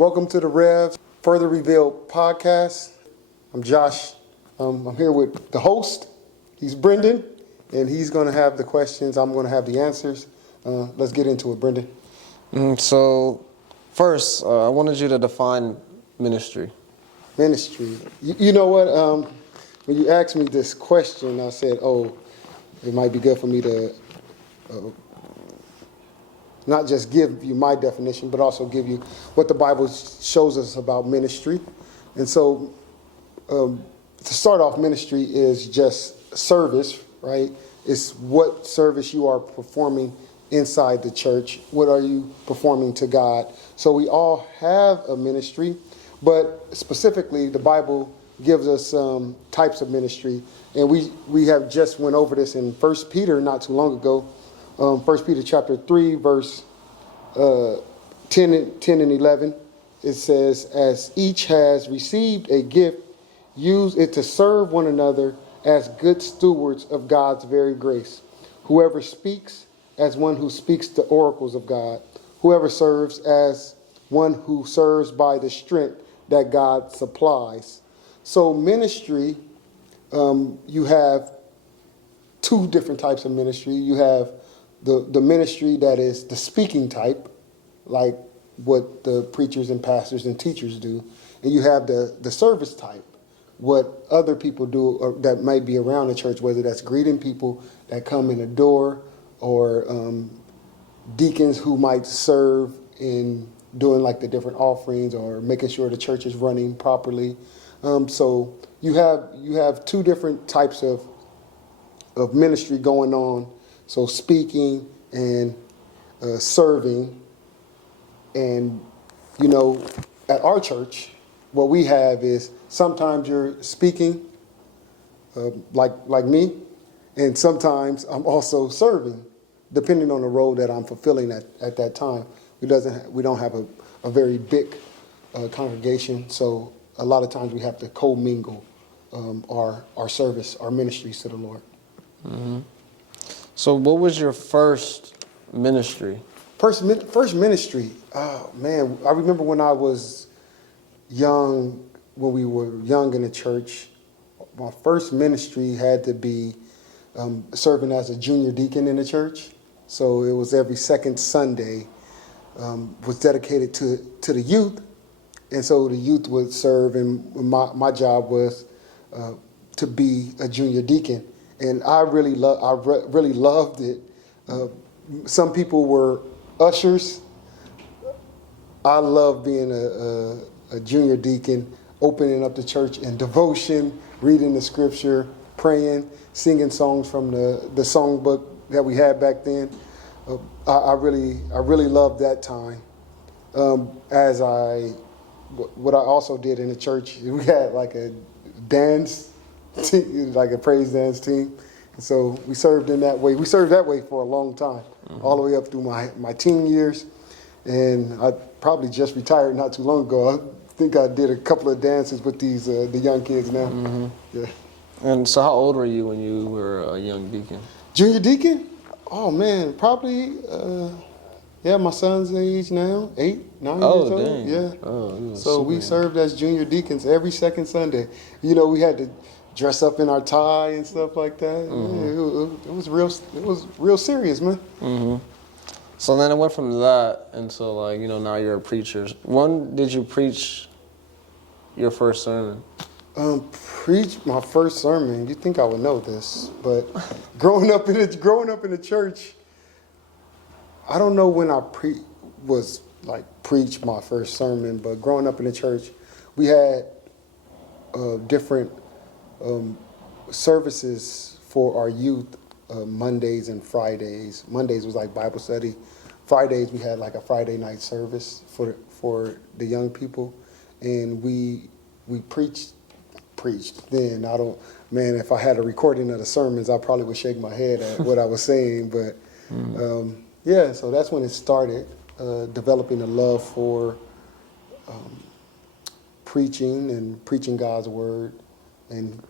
Welcome to the Rev Further Revealed podcast. I'm Josh. I'm here with the host. He's Brendan, and he's going to have the questions. I'm going to have the answers. Let's get into it, Brendan. So, first, I wanted you to define ministry. Ministry. You know what? When you asked me this question, I said, it might be good for me to not just give you my definition, but also give you what the Bible shows us about ministry. And so, to start off, ministry is just service, right? It's what service you are performing inside the church. What are you performing to God? So we all have a ministry, but specifically the Bible gives us types of ministry. And we have just went over this in 1 Peter not too long ago. 1 Peter chapter 3, verse 10 and 11. It says, as each has received a gift, use it to serve one another as good stewards of God's very grace. Whoever speaks, as one who speaks the oracles of God. Whoever serves, as one who serves by the strength that God supplies. So ministry, you have two different types of ministry. You have the ministry that is the speaking type, like what the preachers and pastors and teachers do. And you have the service type, what other people do or that might be around the church, whether that's greeting people that come in the door or deacons who might serve in doing like the different offerings or making sure the church is running properly. So you have two different types of ministry going on. So speaking and serving. And, you know, at our church, what we have is sometimes you're speaking like me, and sometimes I'm also serving, depending on the role that I'm fulfilling at that time. We don't have a very big congregation, so a lot of times we have to co-mingle our service, our ministries to the Lord. Mm-hmm. So what was your first ministry? First ministry, oh man, I remember when I was young, when we were young in the church, my first ministry had to be serving as a junior deacon in the church. So it was every second Sunday, was dedicated to the youth. And so the youth would serve, and my job was to be a junior deacon. And I really loved it. Some people were ushers. I love being a junior deacon, opening up the church in devotion, reading the scripture, praying, singing songs from the songbook that we had back then. I really loved that time. What I also did in the church, we had like a dance team, like a praise dance team. And so we served in that way. We served that way for a long time, all the way up through my teen years. And I probably just retired not too long ago. I think I did a couple of dances with the young kids now. Mm-hmm. Yeah. And so how old were you when you were a young deacon? Junior deacon? Oh man, probably my son's age now, 8, 9 years old. Dang. Yeah. Oh, so we served as junior deacons every second Sunday. You know, we had to dress up in our tie and stuff like that. Mm-hmm. It was real serious, man. Mm-hmm. So then it went from that until now you're a preacher. When did you preach your first sermon? Preach my first sermon. You think I would know this, but growing up in the church, I don't know when I preached my first sermon, but growing up in the church, we had different services for our youth, Mondays and Fridays. Mondays was like Bible study. Fridays we had like a Friday night service for the young people, and we preached then. If I had a recording of the sermons, I probably would shake my head at what I was saying, but so that's when it started, developing a love for preaching God's word, and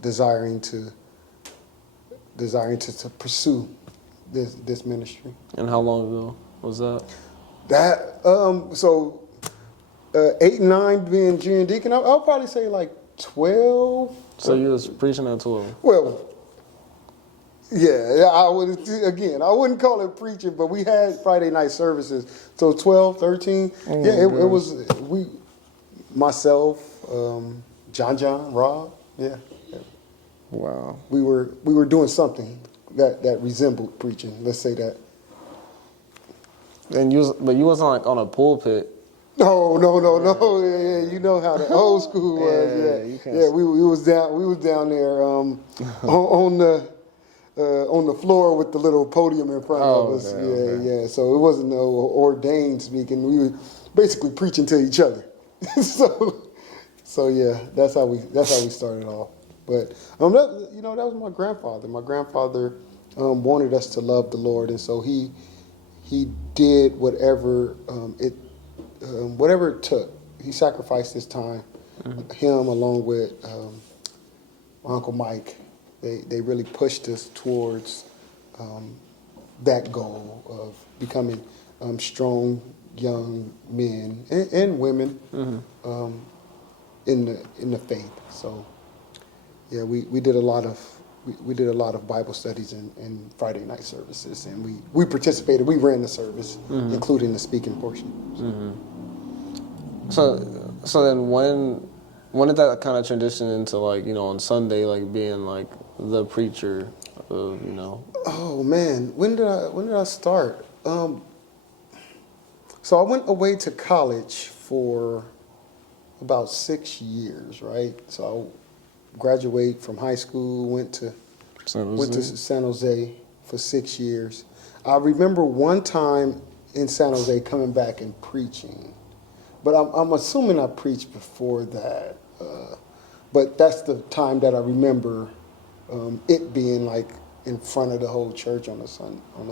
desiring to pursue this ministry. And how long ago was that? So 8 and 9 being junior deacon. I'll probably say like 12. So you was preaching at 12. Well, yeah, I wouldn't call it preaching, but we had Friday night services. So 12, 13. Yeah, it was myself, John, Rob. Yeah. Wow. We were doing something that resembled preaching. Let's say that. And but you wasn't like on a pulpit. No. Yeah, you know how the old school was. Yeah. We was down there on the floor with the little podium in front of us. Yeah. So it wasn't no ordained speaking. We were basically preaching to each other. so yeah, that's how we started off. But that was my grandfather. My grandfather wanted us to love the Lord, and so he did whatever it took. He sacrificed his time. Mm-hmm. Him along with my Uncle Mike, they really pushed us towards that goal of becoming strong young men and women mm-hmm. In the faith. So yeah, we did a lot of Bible studies and Friday night services, and we participated. We ran the service, mm-hmm. including the speaking portion. So. Mm-hmm. So then when did that kind of transition into like, on Sunday, like being like the preacher of, Oh man, when did I start? So I went away to college for about 6 years, right? So I graduated from high school, went to San Jose for 6 years. I remember one time in San Jose coming back and preaching, but I'm assuming I preached before that. But that's the time that I remember it being like in front of the whole church on a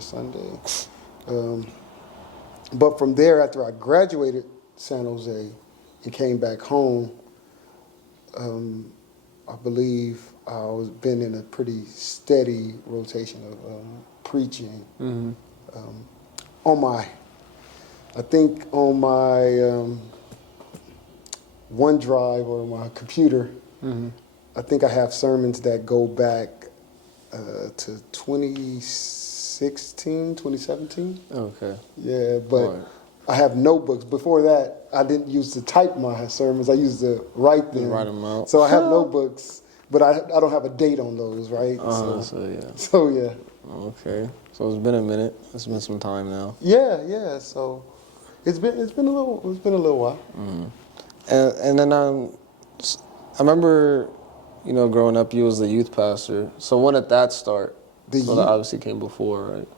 Sunday. But from there, after I graduated San Jose and came back home, I believe I was been in a pretty steady rotation of preaching. Mm-hmm. On my OneDrive or my computer, mm-hmm. I think I have sermons that go back to 2016, 2017. Okay. Yeah, but I have notebooks. Before that, I didn't use to type my sermons. I used to write them. Write them out. So I have notebooks, but I don't have a date on those, right? So yeah. Okay. So it's been a minute. It's been some time now. Yeah. So it's been a little while. Mm-hmm. And then I remember, growing up, you was the youth pastor. So when did that start? That obviously came before, right?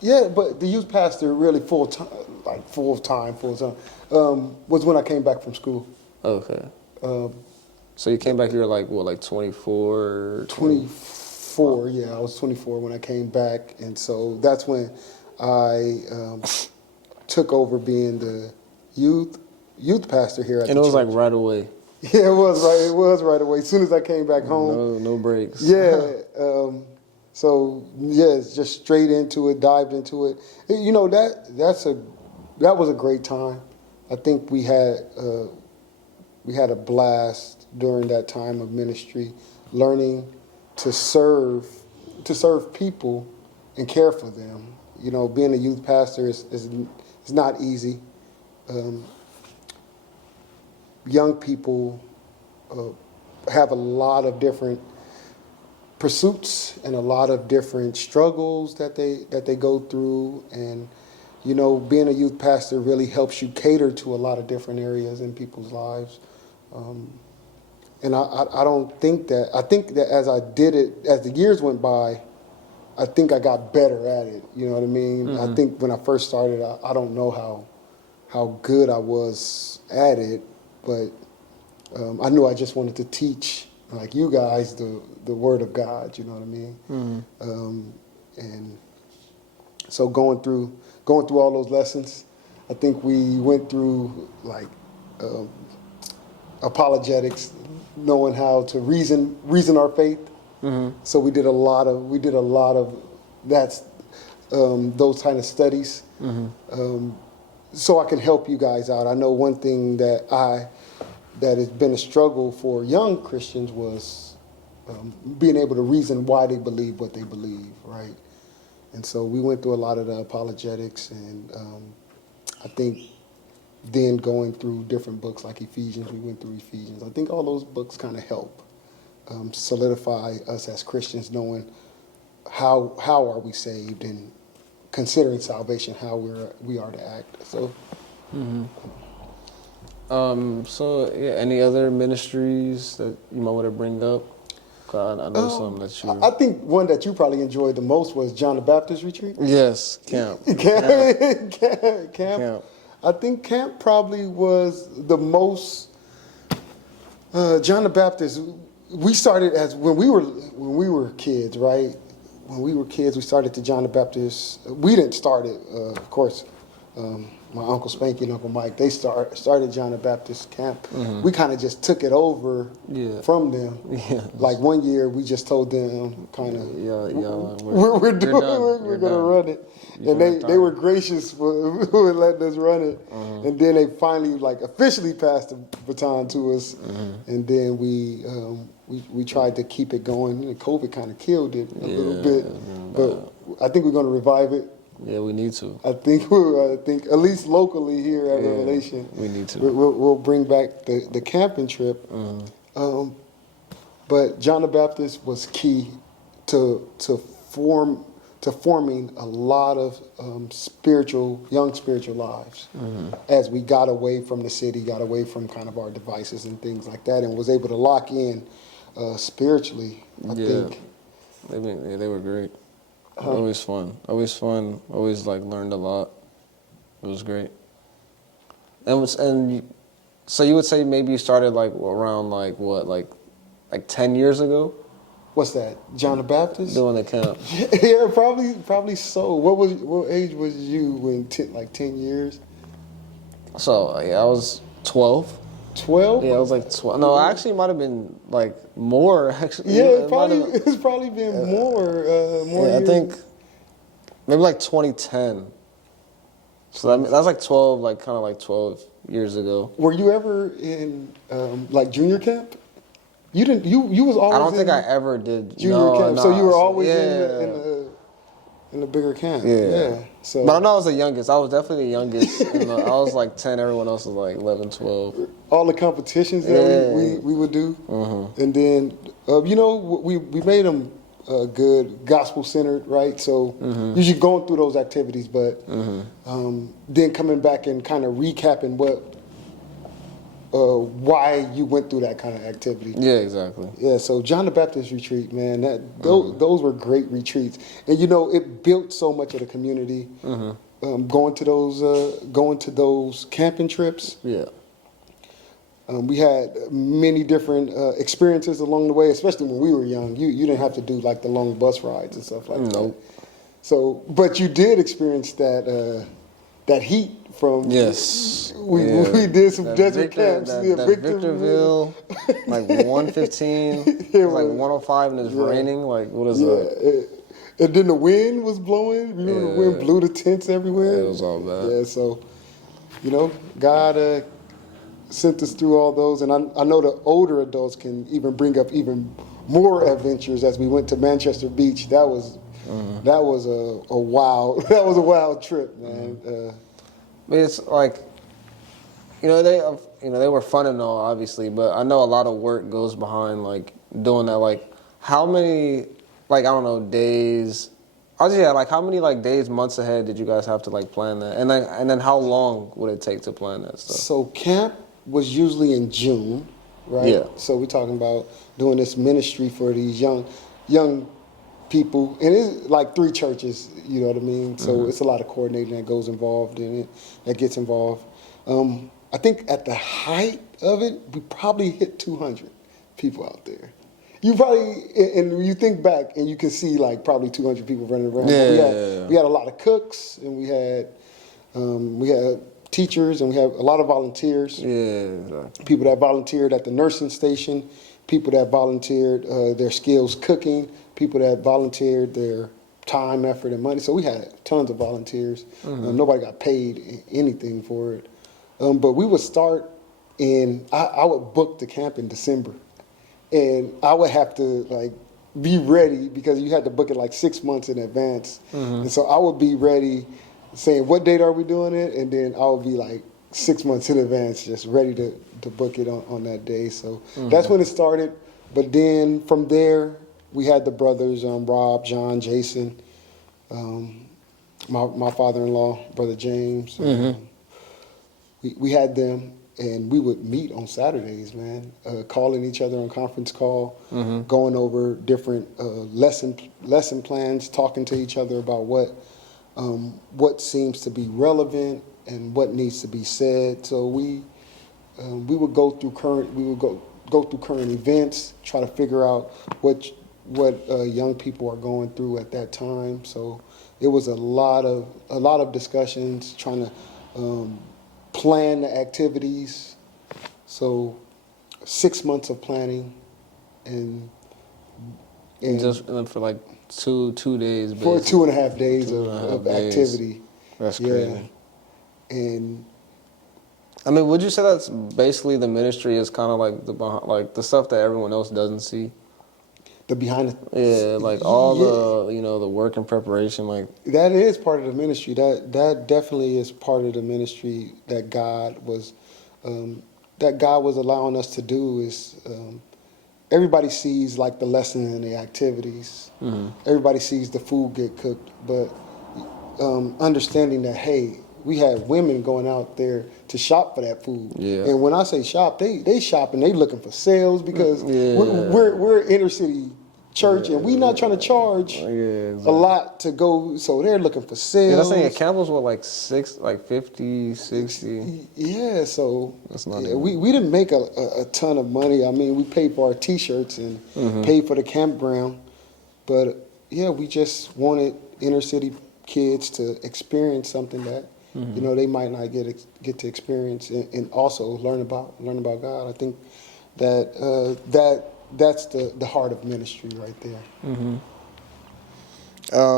Yeah, but the youth pastor really full time, was when I came back from school. Okay. So you came back, you were like 24? 24, yeah. I was 24 when I came back. And so that's when I took over being the youth pastor here at the church. And it was like right away. Yeah, it was right away. As soon as I came back home. No breaks. Yeah. So yeah, just straight into it, dived into it. That was a great time. I think we had a blast during that time of ministry, learning to serve people and care for them. Being a youth pastor is not easy. Young people have a lot of different pursuits and a lot of different struggles that they go through, and being a youth pastor really helps you cater to a lot of different areas in people's lives. And I think that as I did it, as the years went by, I think I got better at it. You know what I mean? Mm-hmm. I think when I first started, I don't know how good I was at it, but I knew I just wanted to teach, like you guys, the Word of God. You know what I mean? Mm-hmm. And so going through all those lessons, I think we went through like apologetics, knowing how to reason our faith. Mm-hmm. So we did a lot of those kind of studies. Mm-hmm. so I can help you guys out. I know one thing that has been a struggle for young Christians was being able to reason why they believe what they believe, right? And so we went through a lot of the apologetics, and I think then going through different books like Ephesians, we went through Ephesians. I think all those books kind of help solidify us as Christians, knowing how are we saved and considering salvation, how we are to act. So. So yeah, any other ministries that you might want to bring up? I know some that you. I think one that you probably enjoyed the most was John the Baptist retreat. Yes, camp. Camp. I think camp probably was the most. John the Baptist. We started when we were kids, right? When we were kids, we started to John the Baptist. We didn't start it, of course. My Uncle Spanky and Uncle Mike, they started John the Baptist camp. We kind of just took it over from them. Yeah. Like one year, we just told them kind of, we're going to run it. And they were gracious for letting us run it. And then they finally officially passed the baton to us. And then we tried to keep it going. And COVID kind of killed it a little bit. But I think we're going to revive it. Yeah, we need to. I think at least locally here at Revelation, we need to. We'll bring back the camping trip. But John the Baptist was key to forming a lot of young spiritual lives as we got away from the city, got away from kind of our devices and things like that, and was able to lock in spiritually. I think they were great. Always fun. Always learned a lot. It was great. So you would say maybe you started around 10 years ago? What's that? John the Baptist? Doing the camp. Yeah, probably so. What age was you when 10 years? So I was 12. 12? Yeah, I was 12. No, actually, it might have been more. Actually, yeah, it's probably been more. More. Yeah, I think maybe 2010. So that's 12, kind of 12 years ago. Were you ever in junior camp? You didn't. You was always. I don't think I ever did junior camp. So you were always in the bigger camp. Yeah. So, but I know I was the youngest. I was definitely the youngest. I was 10. Everyone else was 11, 12. All the competitions that we would do, and then we made them good, gospel centered, right? So usually going through those activities, but then coming back and kind of recapping why you went through that kind of activity. Yeah, exactly. Yeah, so John the Baptist retreat, man, those were great retreats, and it built so much of the community. Going to those camping trips. Yeah. We had many different experiences along the way, especially when we were young. You didn't have to do the long bus rides and stuff like that. So, but you did experience that heat from. Yes. We did some desert camps. Victorville, 115. It was 105 and it's raining. What is that? And then the wind was blowing. Remember the wind blew the tents everywhere. It was all bad. Yeah, so God sent us through all those, and I know the older adults can even bring up even more adventures. As we went to Manchester Beach, that was a wild trip, man. But it's they were fun and all, obviously, but I know a lot of work goes behind doing that. How many I don't know days. How many days, months ahead did you guys have to plan that, and then how long would it take to plan that stuff? So camp was usually in June, right? Yeah. So we're talking about doing this ministry for these young people, and it's 3 churches. You know what I mean? So it's a lot of coordinating that goes involved in it, that gets involved. I think at the height of it, we probably hit 200 people out there. You probably, and when you think back, and you can see probably 200 people running around. Yeah. We had a lot of cooks, and we had teachers, and we had a lot of volunteers. Yeah, exactly. People that volunteered at the nursing station, people that volunteered their skills cooking, people that volunteered their time, effort, and money. So we had tons of volunteers. Nobody got paid anything for it. But we would start I would book the camp in December. And I would have to like be ready because you had to book it like 6 months in advance. And so I would be ready saying, what date are we doing it? And then I would be like 6 months in advance just ready to book it on that day. So that's when it started. But then from there, we had the brothers, Rob, John, Jason, my father-in-law, Brother James. We had them, and we would meet on Saturdays, man, calling each other on conference call, going over different lesson plans, talking to each other about what seems to be relevant and what needs to be said. So we would go through current events, try to figure out what young people are going through at that time. So it was a lot of discussions, trying to plan the activities. So 6 months of planning, and just for like two days. For basically. 2.5 days of activity. That's crazy. And I mean, would you say that's basically the ministry is kind of like the stuff that everyone else doesn't see? the behind the like all the work and preparation, like that is part of the ministry. That definitely is part of the ministry that God was allowing us to do. Is everybody sees like the lesson and the activities. Everybody sees the food get cooked, but understanding that, hey, we have women going out there to shop for that food. Yeah. And when I say shop, they shop and they looking for sales because we're inner city church and we not trying to charge a lot to go. So they're looking for sales. Yeah, that's saying Campbell's were like 50, 60. Yeah, so that's not we didn't make a ton of money. I mean, we paid for our T-shirts and paid for the campground. But yeah, we just wanted inner city kids to experience something that they might not get to experience, and also learn about God. I think that's the heart of ministry right there.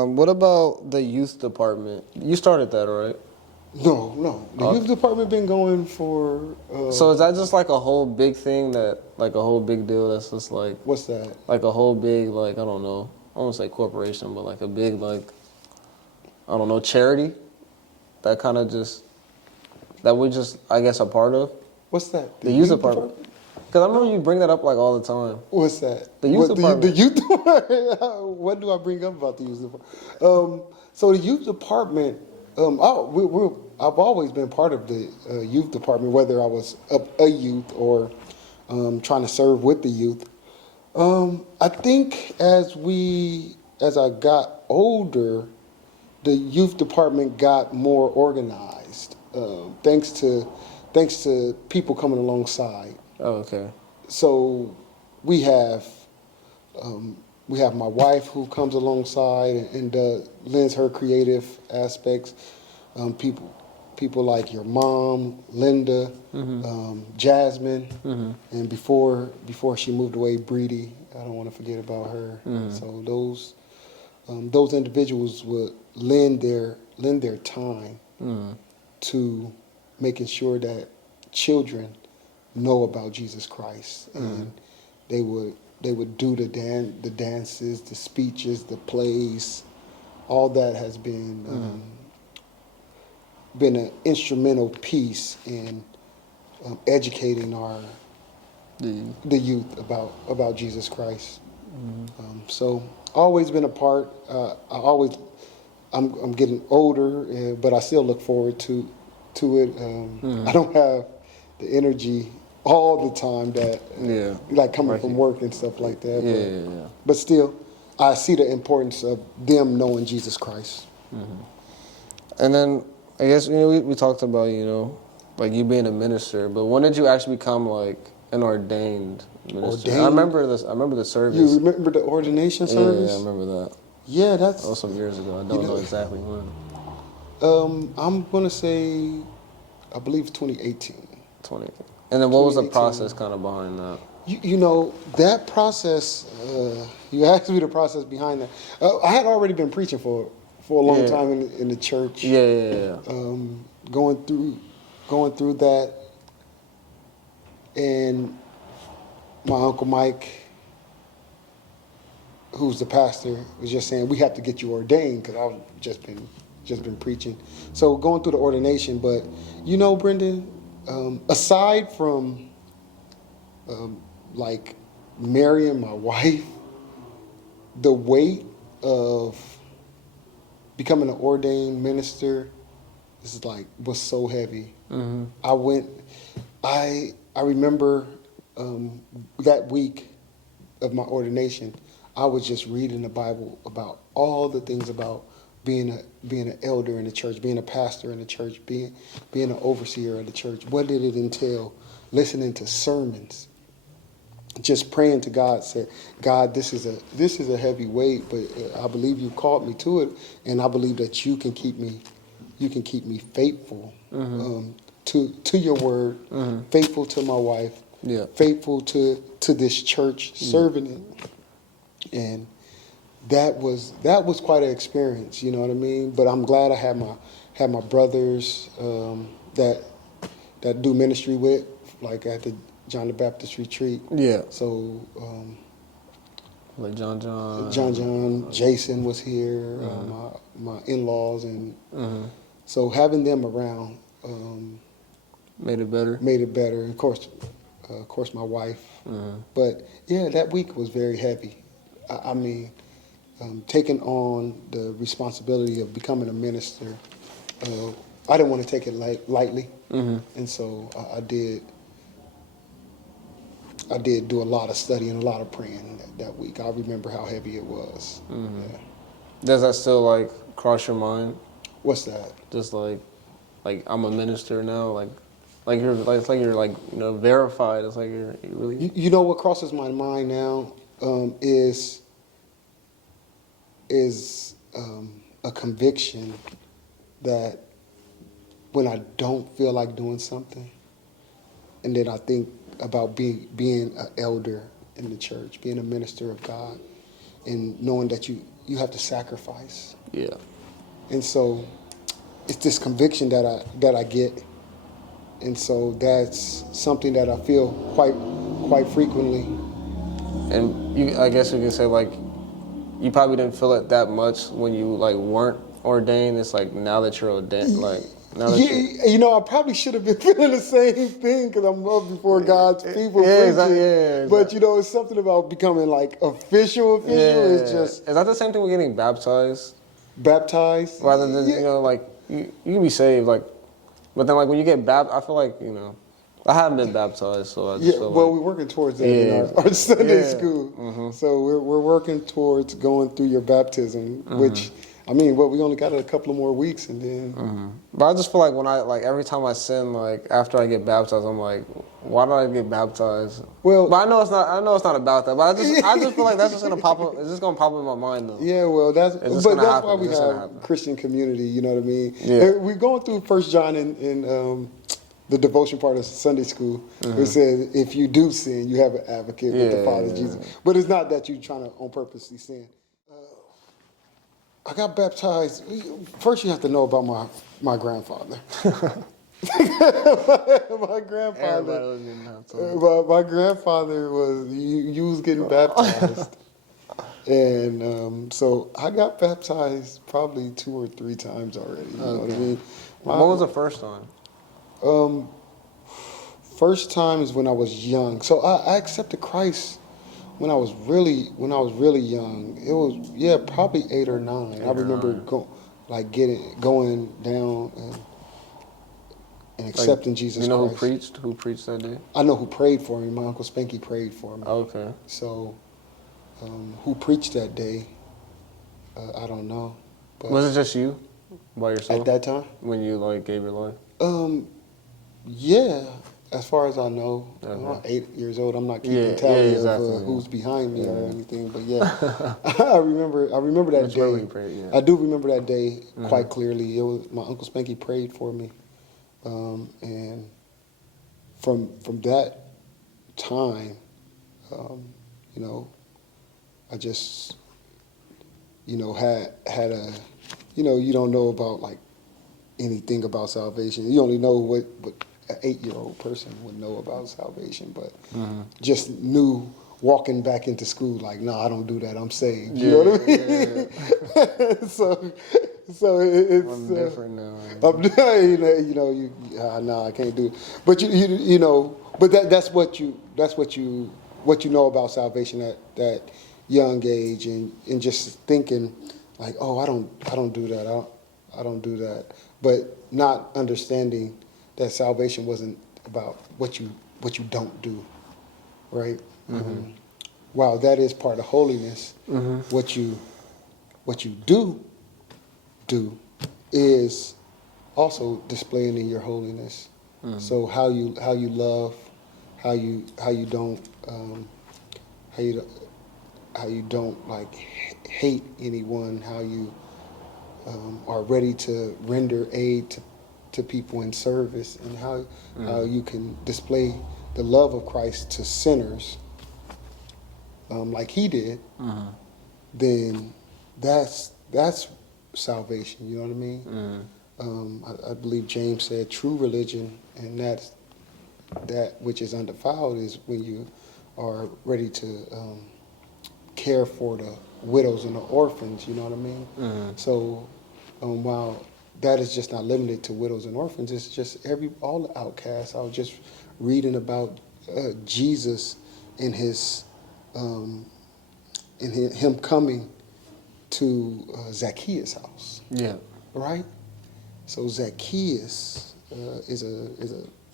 What about the youth department? You started that, right? No. The youth department been going for. So is that just like a whole big thing a whole big deal? That's just like. What's that? Like a whole big I don't know. I don't want to say corporation, but like a big I don't know, charity. That kind of that we just, I guess, a part of. What's that? The youth department. Because I remember you bring that up like all the time. What's that? The youth department. The youth department. What do I bring up about the youth department? So the youth department, I've always been part of the youth department, whether I was a youth or trying to serve with the youth. I think as I got older, the youth department got more organized, thanks to people coming alongside. Oh, okay. So we have my wife who comes alongside and lends her creative aspects. People like your mom, Linda, Jasmine, and before she moved away, Breedy. I don't want to forget about her. So those individuals would lend their time to making sure that children know about Jesus Christ, and they would do the dances, the speeches, the plays. All that has been an instrumental piece in educating the youth about Jesus Christ. So always been a part. I'm getting older, but I still look forward to it. I don't have the energy all the time that like coming from work and stuff like that. But still, I see the importance of them knowing Jesus Christ. And then I guess we talked about like you being a minister, but when did you actually become like an ordained minister? I remember this. I remember the service. You remember the ordination service? Yeah, I remember that. Yeah, that was some years ago. I don't know exactly when. I'm gonna say, I believe 2018. 2018. And then what was the process kind of behind that? You know, that process, you asked me the process behind that. I had already been preaching for a long Yeah. time in the church. Yeah. Going through that, and my Uncle Mike, who's the pastor, was just saying, we have to get you ordained, because I've just been preaching. So going through the ordination, but you know, Brendan, aside from like marrying my wife, the weight of becoming an ordained minister was so heavy. Mm-hmm. I remember that week of my ordination, I was just reading the Bible about all the things about being an elder in the church, being a pastor in the church, being an overseer of the church. What did it entail? Listening to sermons, just praying to God, said, God, this is a heavy weight, but I believe you called me to it, and I believe that you can keep me faithful to your word, faithful to my wife, faithful to this church, serving it. And that was quite an experience, you know what I mean? But I'm glad I had my brothers that do ministry with, like at the John the Baptist retreat. Yeah. So Like John. Jason was here, my in-laws, and so having them around Made it better. And of course, my wife. But yeah, that week was very heavy. I mean, taking on the responsibility of becoming a minister, I didn't want to take it lightly, and so I did do a lot of studying, a lot of praying that week. I remember how heavy it was. Yeah. Does that still like cross your mind? What's that? Just like I'm a minister now, like you're verified. It's like you really. You know what crosses my mind now is a conviction that when I don't feel like doing something, and then I think about being an elder in the church, being a minister of God, and knowing that you have to sacrifice. Yeah. And so it's this conviction that I get, and so that's something that I feel quite frequently. And I guess you can say like you probably didn't feel it that much when you like weren't ordained. It's like now that you're ordained, like now that you know, I probably should have been feeling the same thing because I'm up before God's people. Yeah, preaching. exactly. But you know, it's something about becoming like official. Yeah. It's just, is that the same thing with getting baptized? Baptized, rather than you know, like you can be saved, like, but then like when you get baptized, I feel like I haven't been baptized, so I just feel well, like, we're working towards that in our Sunday school. So we're working towards going through your baptism, which, I mean, we only got a couple of more weeks, and then. But I just feel like when every time I sin, like after I get baptized, I'm like, why did I get baptized? Well, but I know it's not about that. But I just feel like that's just gonna pop up. It's just gonna pop up in my mind though. Yeah, well, that's happen. why we have Christian community. You know what I mean? Yeah. We're going through 1 John in the devotion part of Sunday school. It says, if you do sin, you have an advocate with the Father, Jesus. But it's not that you're trying to on purposely sin. I got baptized. First, you have to know about my grandfather. My grandfather. My grandfather was getting baptized, and so I got baptized probably 2 or 3 times already. You know what I mean? When was the first time? First time is when I was young. So I accepted Christ when I was really young. It was probably 8 or 9. I remember going down and accepting Jesus Christ. You know who preached that day? I know who prayed for me. My Uncle Spanky prayed for me. Okay. So who preached that day? I don't know. But was it just you by yourself at that time when you gave your life? Yeah. As far as I know, Okay. I'm 8 years old. I'm not keeping tally of who's behind me or anything. But yeah, I remember that day. Prayed, I do remember that day quite clearly. It was my Uncle Spanky prayed for me, and from that time, You know, I just, had a, you don't know about like anything about salvation. You only know what an 8-year-old person would know about salvation, but just knew walking back into school like, no, I don't do that. I'm saved. You know what I mean? Yeah. so it's I'm different now. no, I can't do it. But but that's what you know about salvation at that young age, and just thinking like, oh, I don't do that. I don't do that. But not understanding that salvation wasn't about what you don't do, right? While that is part of holiness, what you do is also displaying in your holiness. So how you love, how you don't how you don't like hate anyone, how you are ready to render aid to people in service, and how you can display the love of Christ to sinners like he did, then that's salvation. You know what I mean? I believe James said true religion, and that's that which is undefiled, is when you are ready to care for the widows and the orphans. You know what I mean? So while that is just not limited to widows and orphans, it's just all the outcasts. I was just reading about Jesus in him coming to Zacchaeus' house. Yeah. Right? So Zacchaeus is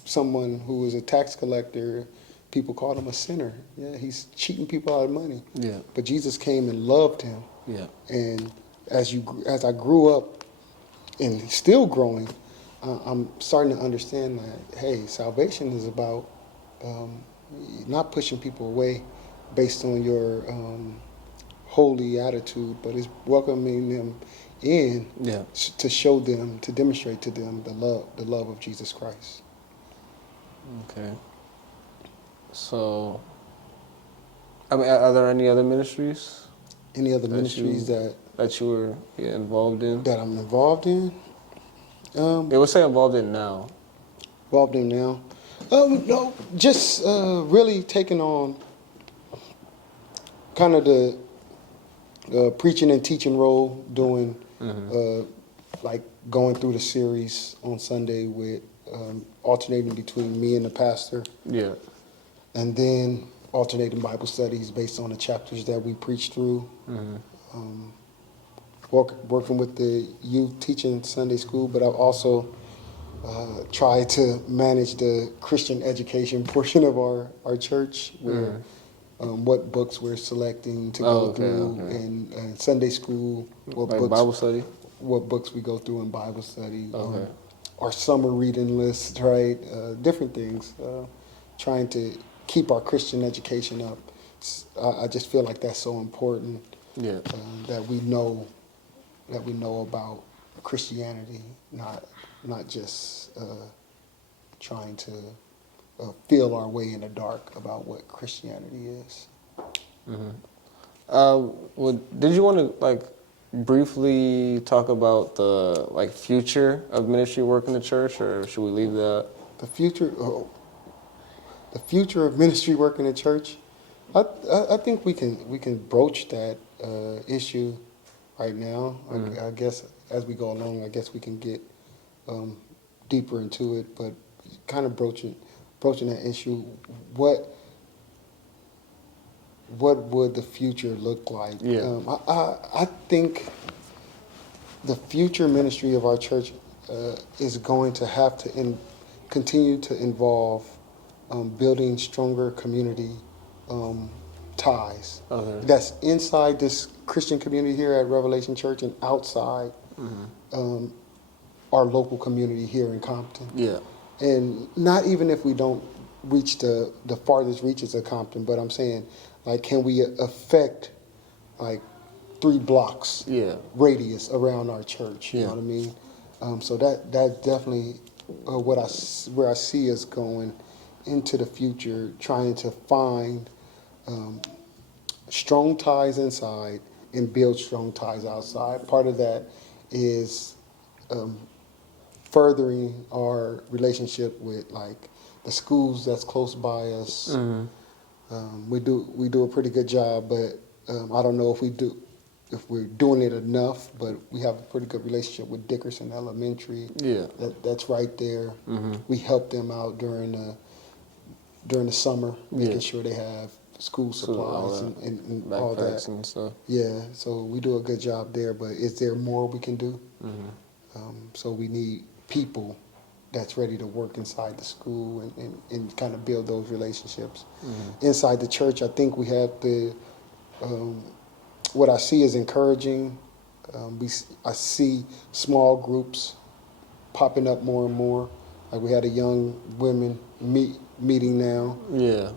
someone who was a tax collector. People called him a sinner. Yeah, he's cheating people out of money. Yeah. But Jesus came and loved him. Yeah. And as I grew up and still growing, I'm starting to understand that, hey, salvation is about not pushing people away based on your holy attitude, but it's welcoming them in to show them, to demonstrate to them the love of Jesus Christ. Okay. So, I mean, are there any other ministries? Any other ministries that you were involved in? That I'm involved in? They would say involved in now. Involved in now? No, just really taking on kind of the preaching and teaching role, doing like going through the series on Sunday with alternating between me and the pastor. Yeah. And then alternating Bible studies based on the chapters that we preach through. Working with the youth, teaching Sunday school, but I've also tried to manage the Christian education portion of our church, where what books we're selecting to go through in Sunday school, Bible study, what books we go through in Bible study, our summer reading list, right? Different things, trying to keep our Christian education up. I just feel like that's so important. Yeah. That we know about Christianity, not just trying to feel our way in the dark about what Christianity is. Did you want to briefly talk about the future of ministry work in the church, or should we leave that? The future of ministry work in the church. I think we can broach that issue right now. I guess as we go along, I guess we can get deeper into it, but kind of broaching that issue. What would the future look like? Yeah. I think the future ministry of our church is going to have to continue to involve building stronger community ties. Okay. That's inside this Christian community here at Revelation Church, and outside our local community here in Compton. Yeah. And not even if we don't reach the farthest reaches of Compton, but I'm saying, can we affect 3 blocks radius around our church? You know what I mean? So that's definitely where I see us going into the future, trying to find strong ties inside and build strong ties outside. Part of that is furthering our relationship with like the schools that's close by us. We do a pretty good job, but I don't know if we're doing it enough. But we have a pretty good relationship with Dickerson Elementary. Yeah. That's right there. We help them out during the summer, making sure they have school supplies and all that. Backpacks and stuff. Yeah, so we do a good job there. But is there more we can do? So we need people that's ready to work inside the school and kind of build those relationships. Inside the church, I think we have what I see is encouraging. I see small groups popping up more and more. Like we had a young women meeting now. Yeah.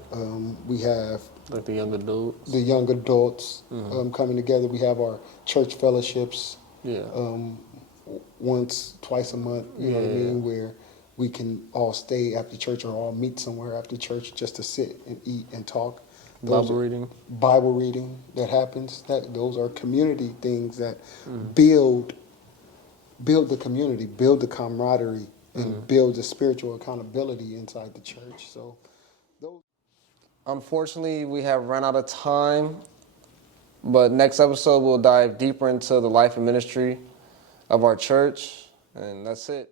We have Like the young adults. the young adults coming together. We have our church fellowships. Yeah. Once, twice a month, you know what I Yeah. mean, where we can all stay after church or all meet somewhere after church just to sit and eat and talk. Bible reading. Bible reading that happens. Those are community things that build the community, build the camaraderie, and build the spiritual accountability inside the church. So, those. Unfortunately, we have run out of time, but next episode we'll dive deeper into the life and ministry of our church, and that's it.